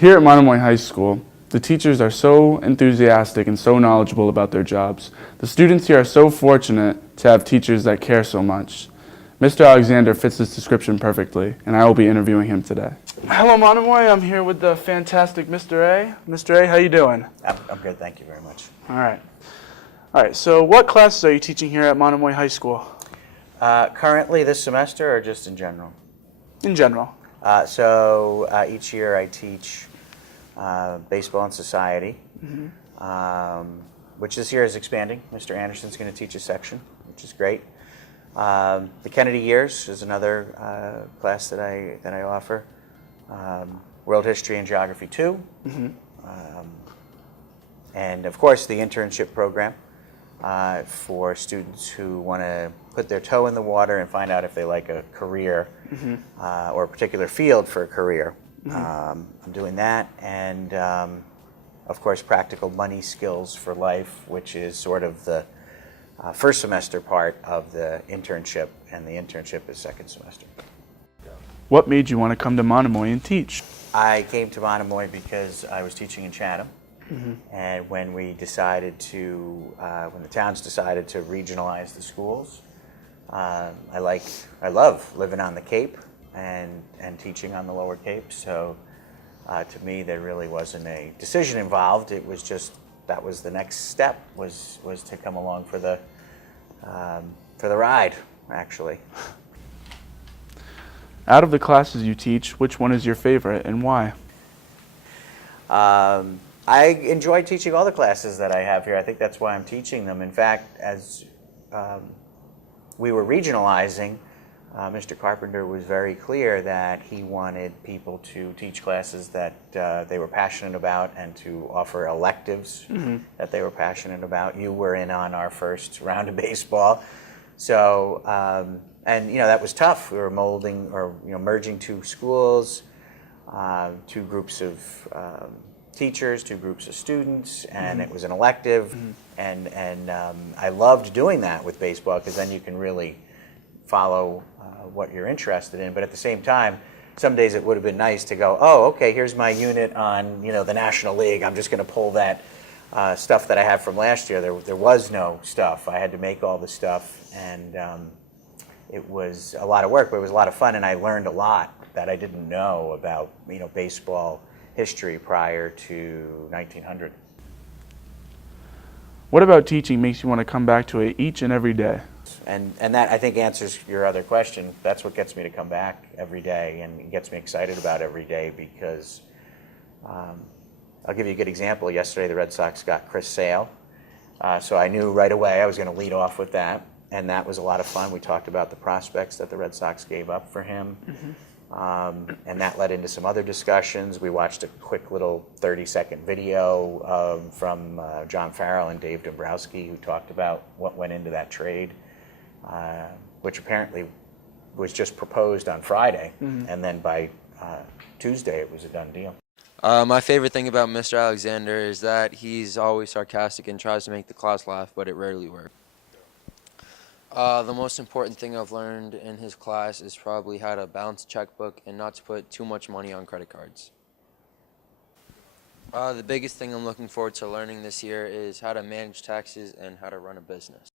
Here at Monomoy High School, the teachers are so enthusiastic and so knowledgeable about their jobs. The students here are so fortunate to have teachers that care so much. Mr. Alexander fits this description perfectly, and I will be interviewing him today. Hello, Monomoy. I'm here with the fantastic Mr. A. Mr. A, how you doing? I'm good, thank you very much. All right, so what classes are you teaching here at Monomoy High School? Currently this semester or just in general? In general. Each year I teach baseball and society, which this year is expanding. Mr. Anderson's going to teach a section, which is great. The Kennedy Years is another class that I offer. World History and Geography 2. And of course the internship program for students who want to put their toe in the water and find out if they like a career or a particular field for a career. I'm doing that, and of course practical money skills for life, which is sort of the first semester part of the internship, and the internship is second semester. What made you want to come to Monomoy and teach? I came to Monomoy because I was teaching in Chatham. And when we decided to, when the towns decided to regionalize the schools, I love living on the Cape and teaching on the Lower Cape. So to me, there really wasn't a decision involved. It was just, that was the next step, was to come along for the ride, actually. Out of the classes you teach, which one is your favorite and why? I enjoy teaching all the classes that I have here. I think that's why I'm teaching them. In fact, as we were regionalizing, Mr. Carpenter was very clear that he wanted people to teach classes that they were passionate about and to offer electives that they were passionate about. You were in on our first round of baseball. So, and that was tough. We were molding or merging two schools, two groups of teachers, two groups of students, and it was an elective, and I loved doing that with baseball because then you can really follow what you're interested in. But at the same time, some days it would have been nice to go, oh, okay, here's my unit on the National League. I'm just going to pull that stuff that I have from last year. There was no stuff. I had to make all the stuff, and it was a lot of work, but it was a lot of fun, and I learned a lot that I didn't know about baseball history prior to 1900. What about teaching makes you want to come back to it each and every day? And that, I think, answers your other question. That's what gets me to come back every day and gets me excited about every day because I'll give you a good example. Yesterday the Red Sox got Chris Sale, so I knew right away I was going to lead off with that, and that was a lot of fun. We talked about the prospects that the Red Sox gave up for him. And that led into some other discussions. We watched a quick little 30-second video from John Farrell and Dave Dombrowski, who talked about what went into that trade, which apparently was just proposed on Friday, and then by Tuesday it was a done deal. My favorite thing about Mr. Alexander is that he's always sarcastic and tries to make the class laugh, but it rarely works. The most important thing I've learned in his class is probably how to balance a checkbook and not to put too much money on credit cards. The biggest thing I'm looking forward to learning this year is how to manage taxes and how to run a business.